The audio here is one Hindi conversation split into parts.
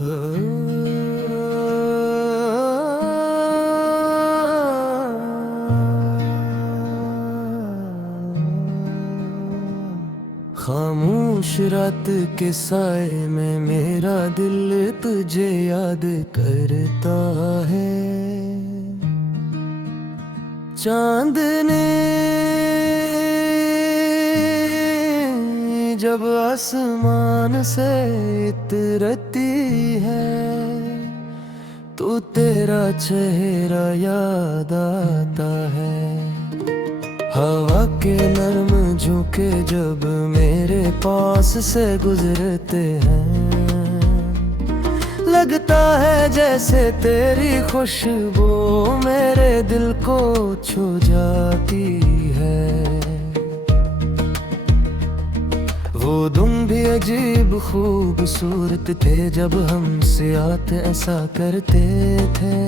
खामोश रात के साए में मेरा दिल तुझे याद करता है। चांद ने जब आसमान से इतरती है तो तेरा चेहरा याद आता है। हवा के नर्म झोंके जब मेरे पास से गुजरते हैं, लगता है जैसे तेरी खुशबू मेरे दिल को छू जाती है। वो दिन भी अजीब खूबसूरत थे जब हम साथ ऐसा करते थे।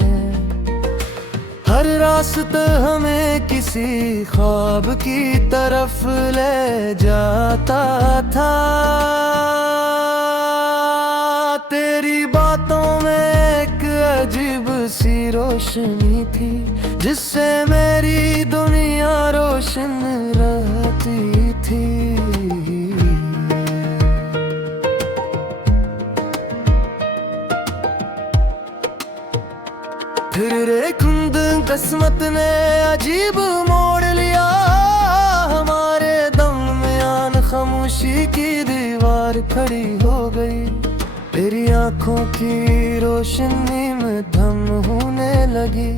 हर रास्ता हमें किसी ख्वाब की तरफ ले जाता था। तेरी बातों में एक अजीब सी रोशनी थी जिससे मेरी दुनिया रोशन रहती थी। फिर एक किस्मत ने अजीब मोड़ लिया हमारे दरमियान। खामोशी की दीवार खड़ी हो गई, तेरी आंखों की रोशनी में धम होने लगी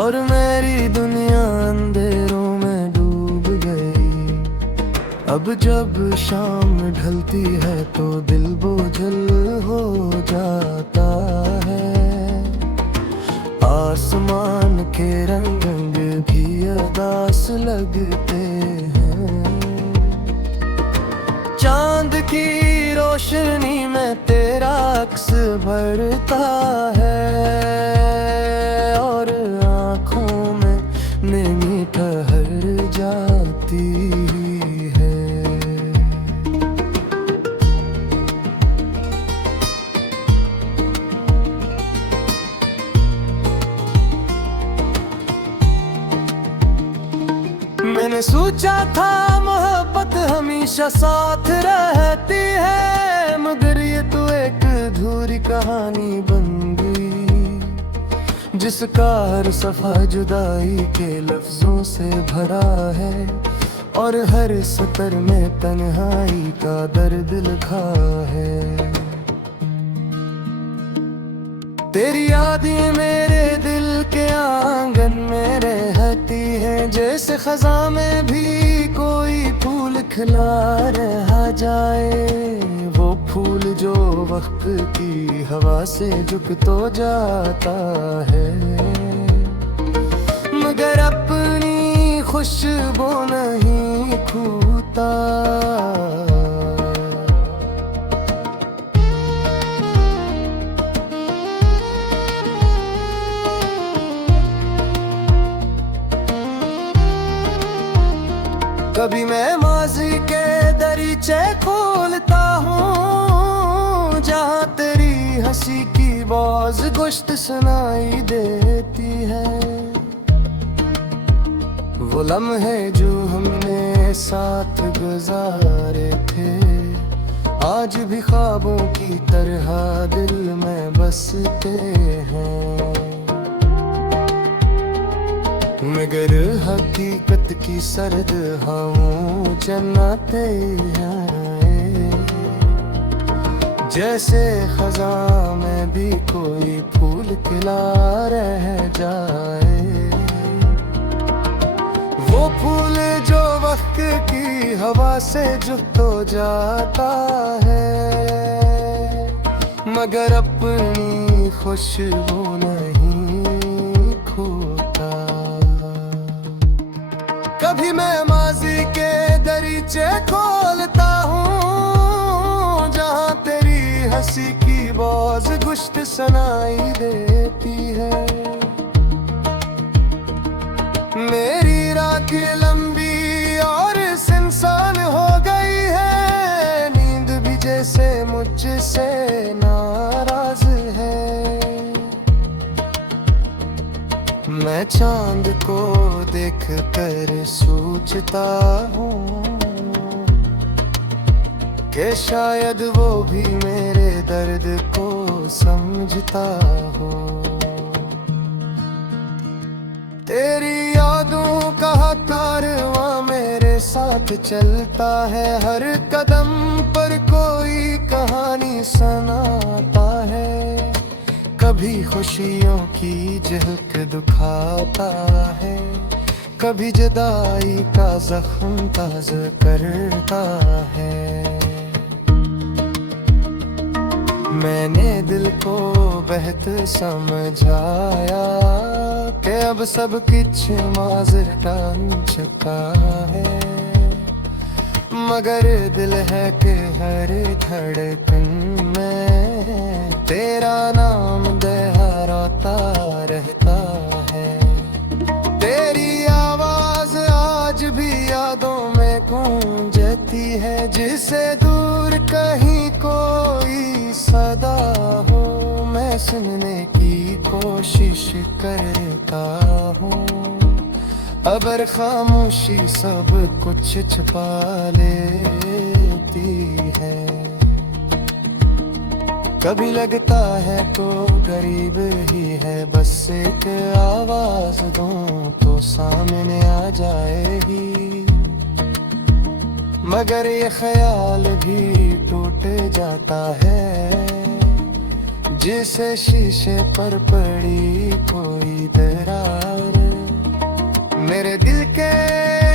और मेरी दुनिया अंधेरों में डूब गई। अब जब शाम ढलती है तो दिल बोझल हो जाता है। आसमान के रंग भी उदास लगते हैं। चांद की रोशनी में तेरा अक्स भरता है और आँखों में नमी ठहर जाती है। मैंने सोचा था मोहब्बत हमेशा साथ रहती है, मगर ये तो एक अधूरी कहानी बन गई जिसका हर सफा जुदाई के लफ्जों से भरा है और हर सतर में तन्हाई का दर्द लिखा है। तेरी यादें मेरे दिल के आंगन में रहती हैं, जैसे खज़ां में भी कोई फूल खिला रहा जाए। वो फूल जो वक्त की हवा से झुक तो जाता है, मगर अपनी खुशबू नहीं खोता। कभी मैं माज़ी के दरीचे खोलता हूँ जहाँ तेरी हंसी की बाज गुश्त सुनाई देती है। वो लम्हे जो हमने साथ गुजारे थे आज भी ख्वाबों की तरह दिल में बसते हैं, मगर हकीकत की सर्द हवाओं जन्नते हैं। जैसे खज़ां में भी कोई फूल खिला रह जाए। वो फूल जो वक्त की हवा से झुक तो जाता है, मगर अपनी खुशबू नहीं खोता। कभी मैं माज़ी के दरीचे खोलता हूँ जहाँ तेरी हंसी की बाज गुश्त सुनाई देती है। मेरी रातें लंबी और सुनसान हो गई है, नींद भी जैसे मुझसे नाराज चांद को देख कर सोचता हूँ कि शायद वो भी मेरे दर्द को समझता हो। तेरी यादों का कारवां मेरे साथ चलता है, हर कदम पर कोई कहानी सुनाता है। कभी खुशियों की झलक दिखाता है, कभी जुदाई का जख्म ताज़ा करता है। मैंने दिल को बेहद समझाया कि अब सब कुछ माज़र बन चुका है, मगर दिल है कि हर धड़कन में तेरा नाम दोहराता रहता है। तेरी आवाज़ आज भी यादों में गूंजती है, जिसे दूर कहीं कोई सदा हो मैं सुनने की कोशिश करता हूँ। अगर खामोशी सब कुछ छुपा लेती है, कभी लगता है तो करीब ही है, बस एक आवाज दूं तो सामने आ जाएगी। मगर ये ख्याल भी टूट जाता है, जिसे शीशे पर पड़ी कोई दरार। मेरे दिल के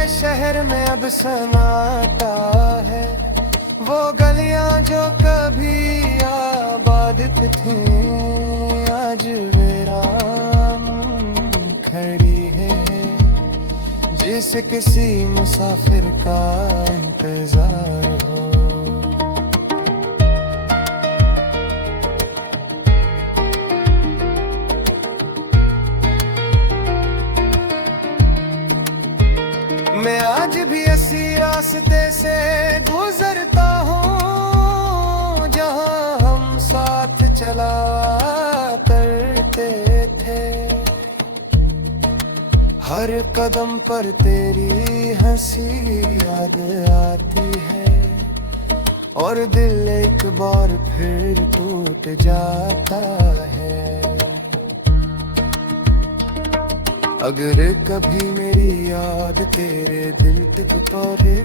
शहर में अब सन्नाटा है, वो गलियां जो कभी आबाद थी आज वीरान खड़ी है, जिसे किसी मुसाफिर का इंतजार हो। मैं आज भी इसी रास्ते से गुजरता हूँ, जहाँ हम साथ चला करते थे। हर कदम पर तेरी हंसी याद आती है, और दिल एक बार फिर टूट जाता है। अगर कभी मेरी याद तेरे दिल तक पहुंचे,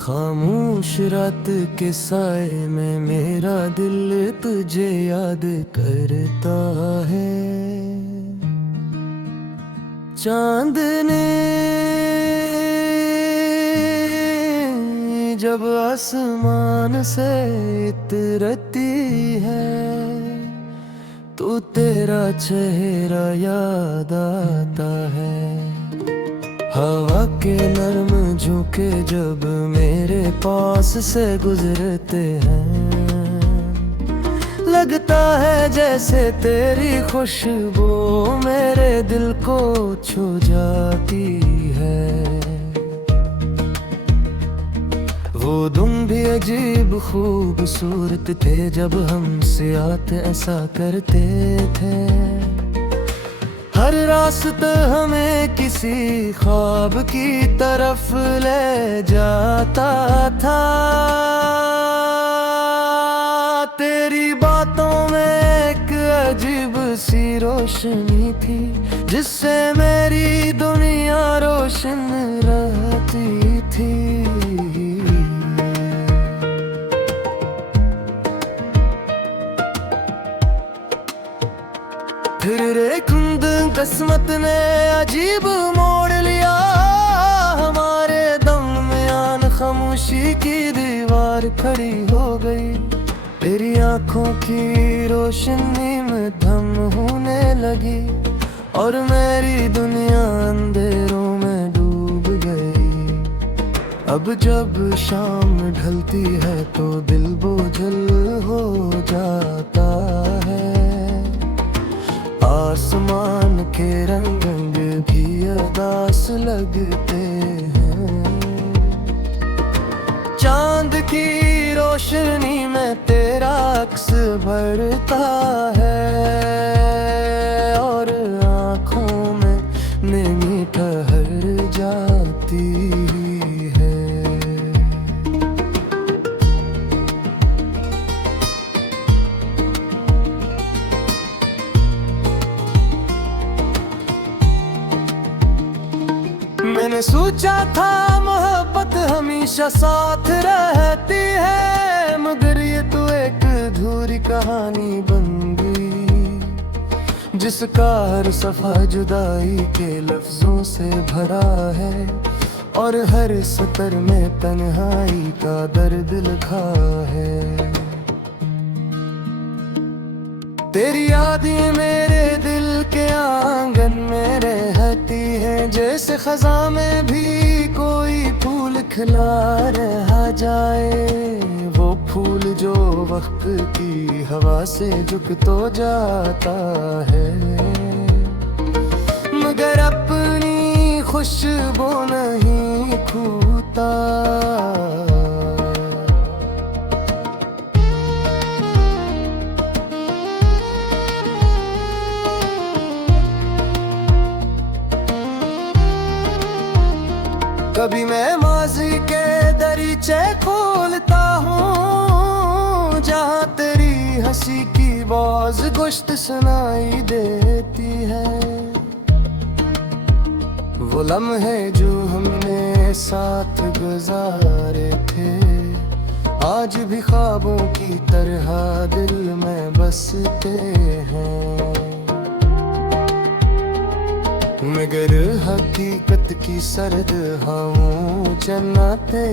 खामोश रात के साए में मेरा दिल तुझे याद करता है। चांदनी जब आसमान से उतरती है, तो तेरा चेहरा याद आता है। हवा के नर्म झोंके जब मेरे पास से गुजरते हैं, लगता है जैसे तेरी खुशबू मेरे दिल को छू जाती है। वो दिन भी अजीब खूबसूरत थे, जब हम साथ ऐसा करते थे। हर रास्ता हमें किसी ख्वाब की तरफ ले जाता था। तेरी बातों में एक अजीब सी रोशनी थी, जिससे मेरी दुनिया रोशन रहती थी। फिर एक किस्मत ने अजीब मोड़ लिया, हमारे दरमियान खामोशी की दीवार खड़ी हो गई। तेरी आंखों की रोशनी में धम होने लगी, और मेरी दुनिया अंधेरों में डूब गई। अब जब शाम ढलती है तो दिल बोझल हो जाता है। आसमान के रंग भी उदास लगते हैं। चांद की रोशनी में तेरा अक्स भरता है और आँखों में नमी ठहर जाती है। मैंने सोचा था मोहब्बत हमेशा साथ रहती है, मगर ये तो एक अधूरी कहानी बन गई, जिसका हर सफा जुदाई के लफ्जों से भरा है और हर सतर में तन्हाई का दर्द लिखा है। तेरी यादें मेरे दिल के आंगन में रहती हैं, जैसे खज़ां में भी कोई फूल खिला रहा जाए। वो फूल जो वक्त की हवा से झुक तो जाता है, मगर अपनी खुशबू नहीं खोता। कभी मैं माज़ी के दरीचे खोलता हूँ, जहाँ तेरी हंसी की बाज गुश्त सुनाई देती है। वो लम्हे जो हमने साथ गुजारे थे, आज भी ख्वाबों की तरह दिल में बसते हैं, मगर हकीकत की सर्द हवाओं जन्नते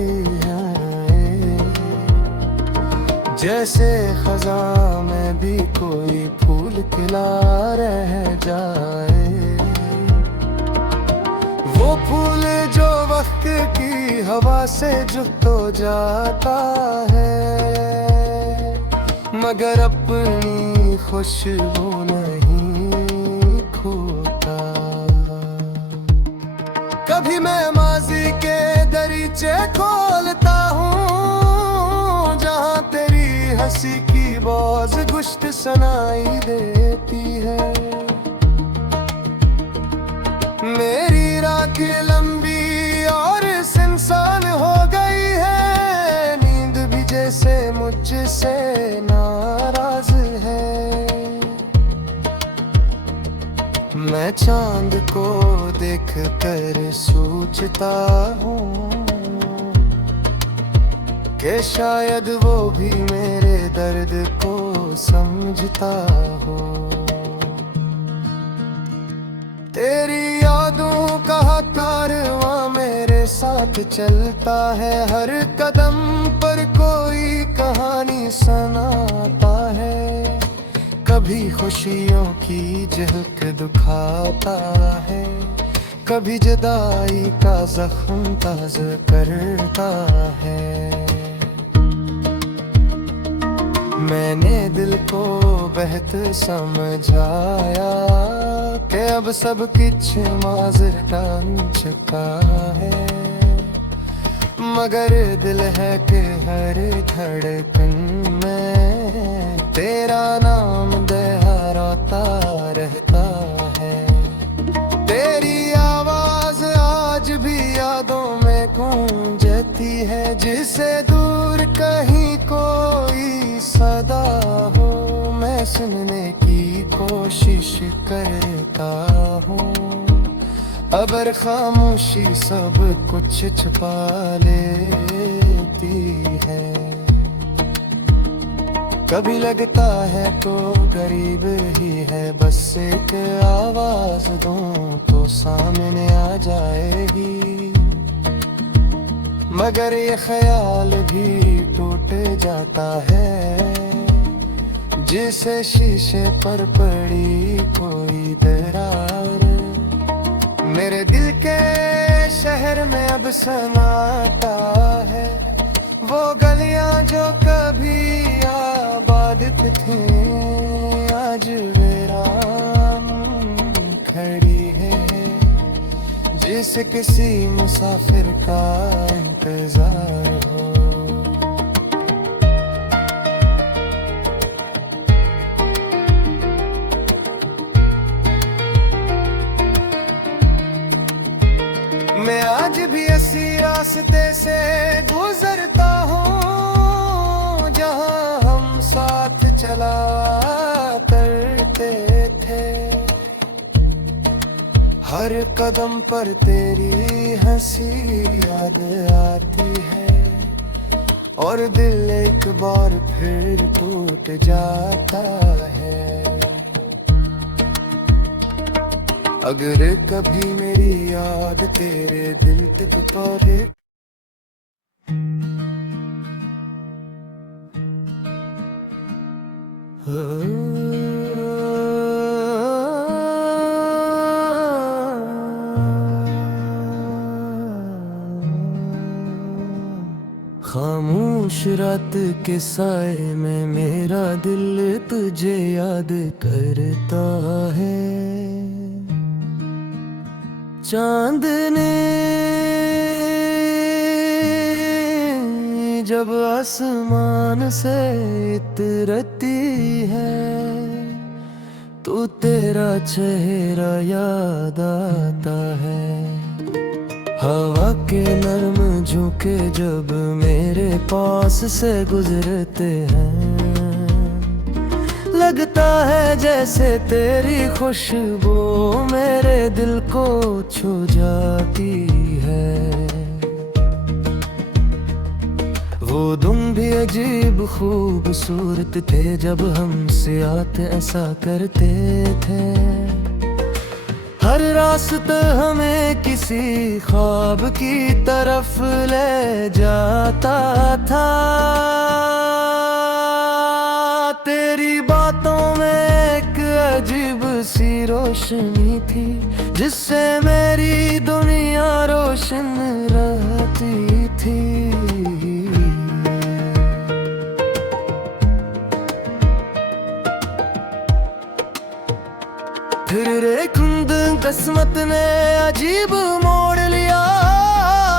हैं। जैसे खज़ां में भी कोई फूल खिला रह जाए, वो फूल जो वक्त की हवा से झुक तो जाता है, मगर अपनी खुशबू नहीं खोता। कभी मैं माज़ी के दरीचे खोलता हूँ, जहाँ तेरी हंसी की बाज गुश्त सुनाई देती है। मेरी रातें लंबी और सुनसान हो गई है, नींद भी जैसे मुझसे नाराज है। मैं चांद को देख कर सोचता हूँ कि शायद वो भी मेरे दर्द को समझता हो। तेरी यादों का कारवां मेरे साथ चलता है, हर कदम पर कोई कहानी सुनाता है। कभी खुशियों की झलक दिखाता है, कभी जुदाई का जख्म ताज़ा करता है। मैंने दिल को बेहतर समझाया कि अब सब कुछ माज़र बन चुका है, मगर दिल है कि हर धड़कन में तेरा नाम दोहराता रहता है। तेरी आवाज आज भी यादों में गूंजती है, जिसे दूर कहीं कोई सदा हो मैं सुनने की कोशिश करता हूँ। अगर खामोशी सब कुछ छुपा लेती है, कभी लगता है तो करीब ही है, बस एक आवाज दूं तो सामने आ जाएगी। मगर ये ख्याल भी टूट जाता है, जिसे शीशे पर पड़ी कोई दरार। मेरे दिल के शहर में अब सन्नाटा है, वो गलियां जो कभी आबाद थी आज वीरान। घड़ी है जिसे किसी मुसाफिर का इंतजार हो। मैं आज भी ऐसी रास्ते से गुजरता हूँ जहाँ हम साथ चला करते थे। हर कदम पर तेरी हंसी याद आती है और दिल एक बार फिर टूट जाता है। अगर कभी मेरी याद तेरे दिल तक पहुंचे, खामोश रात के साए में मेरा दिल तुझे याद करता है। चांद ने जब आसमान से इतरती है तो तेरा चेहरा याद आता है। हवा के नर्म झोंके जब मेरे पास से गुजरते हैं, लगता है जैसे तेरी खुशबू मेरे दिल को छू जाती है। वो तुम भी अजीब खूबसूरत थे जब हम साथ ऐसा करते थे। हर रास्ता हमें किसी ख्वाब की तरफ ले जाता था। तेरी बातों में एक अजीब सी रोशनी थी जिससे मेरी दुनिया रोशन रहती थी। फिर एक किस्मत ने अजीब मोड़ लिया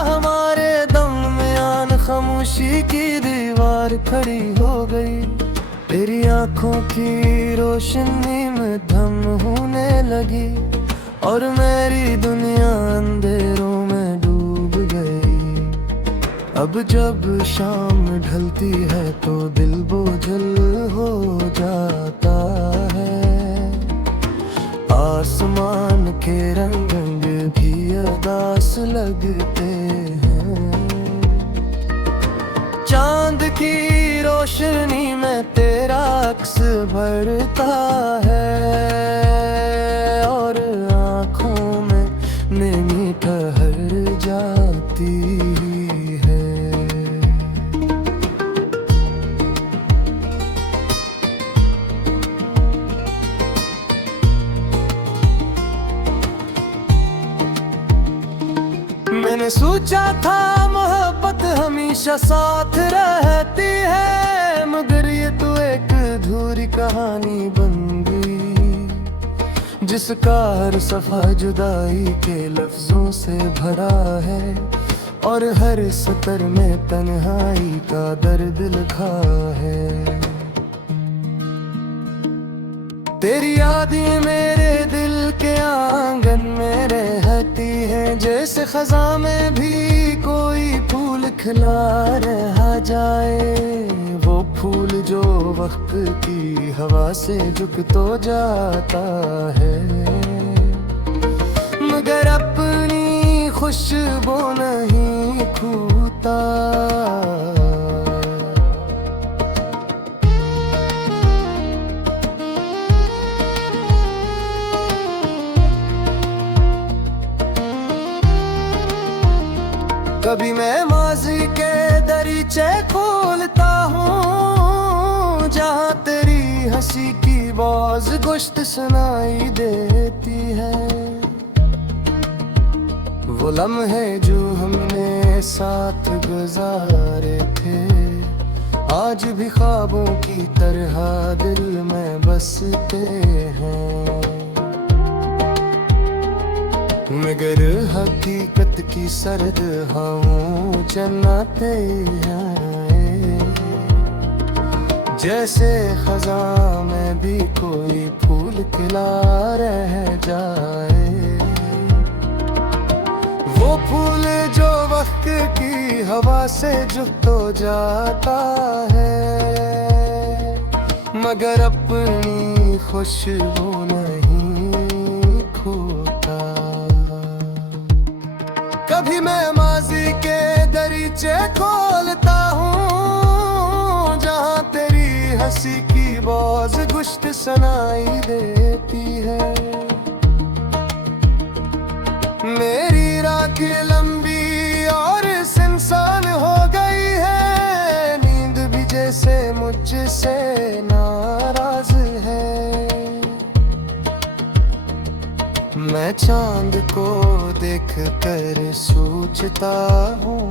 हमारे दरमियान, खामोशी की दीवार खड़ी हो गई। तेरी आंखों की रोशनी में धम होने लगी और मेरी दुनिया अंधेरों में डूब गई। अब जब शाम ढलती है तो दिल बोझल हो जाता है। आसमान के रंग भी उदास लगते हैं। चांद की रोशनी में तेरा अक्स भरता है और आँखों में नमी ठहर जाती है। मैंने सोचा था मोहब्बत हमेशा साथ रहती है, मगर ये तो एक अधूरी कहानी बन गई जिसका हर सफा जुदाई के लफ्जों से भरा है और हर सतर में तन्हाई का दर्द लिखा है। तेरी यादें मेरे दिल के आंगन में रहती हैं, जैसे खज़ां में भी कोई फूल खिला रहा जाए। वो फूल जो वक्त की हवा से झुक तो जाता है, मगर अपनी खुशबू नहीं खोता। कभी मैं माज़ी के दरीचे खोलता हूँ जहाँ तेरी हंसी की बाज गुश्त सुनाई देती है। वो लम्हे जो हमने साथ गुजारे थे आज भी ख्वाबों की तरह दिल में बसते हैं। मगर हकीकत की सर्द हवाओं जन्नते हैं। जैसे खज़ां में भी कोई फूल खिला रह जाए, वो फूल जो वक्त की हवा से जुफ्त हो जाता है, मगर अपनी खुशबू नहीं खोता। कभी मैं माजी के दरीचे खोलता हूँ, जहाँ तेरी हंसी की बाज गुश्त सुनाई देती है। मेरी रात लंबी और सुनसान हो गई है, नींद भी जैसे मुझसे नाराज है। मैं चांद को देख कर सोचता हूँ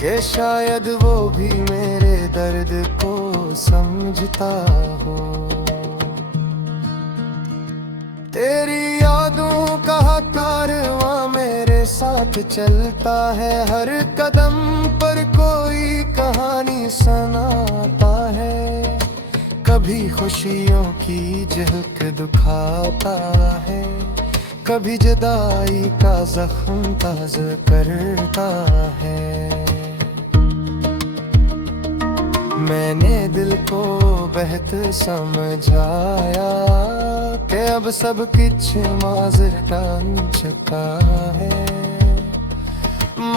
कि शायद वो भी मेरे दर्द को समझता हो। तेरी यादों का कारवां मेरे साथ चलता है, हर कदम पर कोई कहानी सुनाता है। कभी खुशियों की झलक दिखाता है, कभी जुदाई का जख्म ताज़ा करता है। मैंने दिल को बेहद समझाया कि अब सब कुछ माज़र बन चुका है,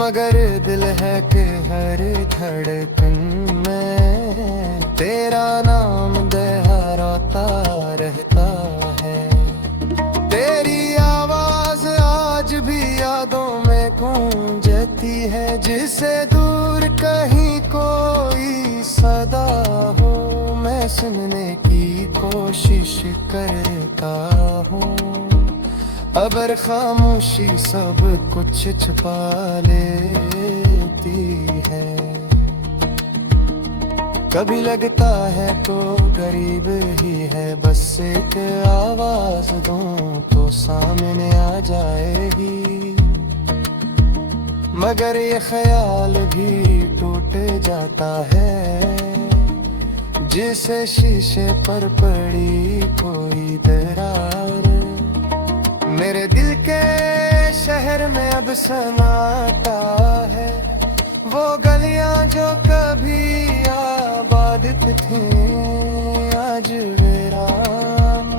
मगर दिल है कि हर धड़कन में तेरा नाम दोहराता रहता है। तेरी आवाज़ आज भी यादों में गूंजती है, जिसे दूर कहीं कोई सदा हो मैं सुनने की कोशिश करता हूँ। अगर खामोशी सब कुछ छुपा लेती है, कभी लगता है तो करीब ही है, बस एक आवाज दूं तो सामने आ जाएगी। मगर ये ख्याल भी टूट जाता है, जिसे शीशे पर पड़ी कोई दरार। मेरे दिल के शहर में अब सन्नाटा है, वो गलियां जो कभी आबाद थी आज वीरान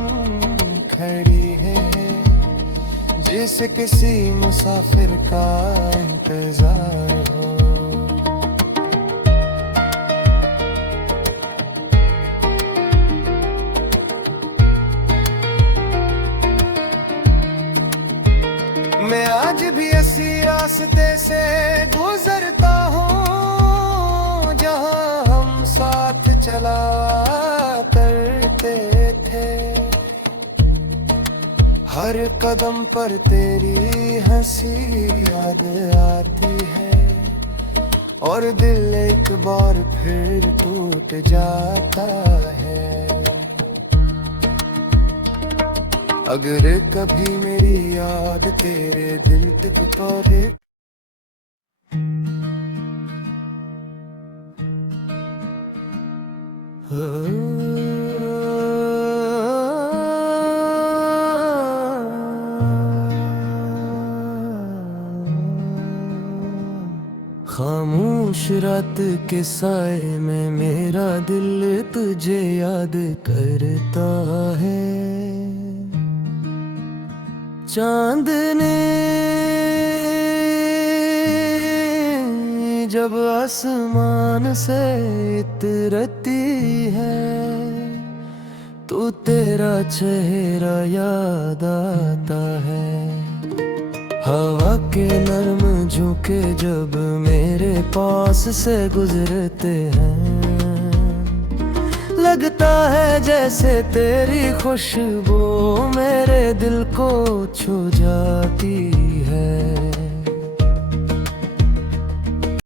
खड़ी है, जिसे किसी मुसाफिर का इंतजार हो। मैं आज भी इसी रास्ते से गुजरता हूँ, जहाँ हम साथ चला करते थे। हर कदम पर तेरी हंसी याद आती है, और दिल एक बार फिर टूट जाता है। अगर कभी मेरी याद तेरे दिल तक पहुंचे, खामोश रात के साए में मेरा दिल तुझे याद करता है। चांदनी जब आसमान से इतरती है, तो तेरा चेहरा याद आता है। हवा के नर्म झोंके जब मेरे पास से गुजरते हैं, लगता है जैसे तेरी खुशबू मेरे दिल को छू जाती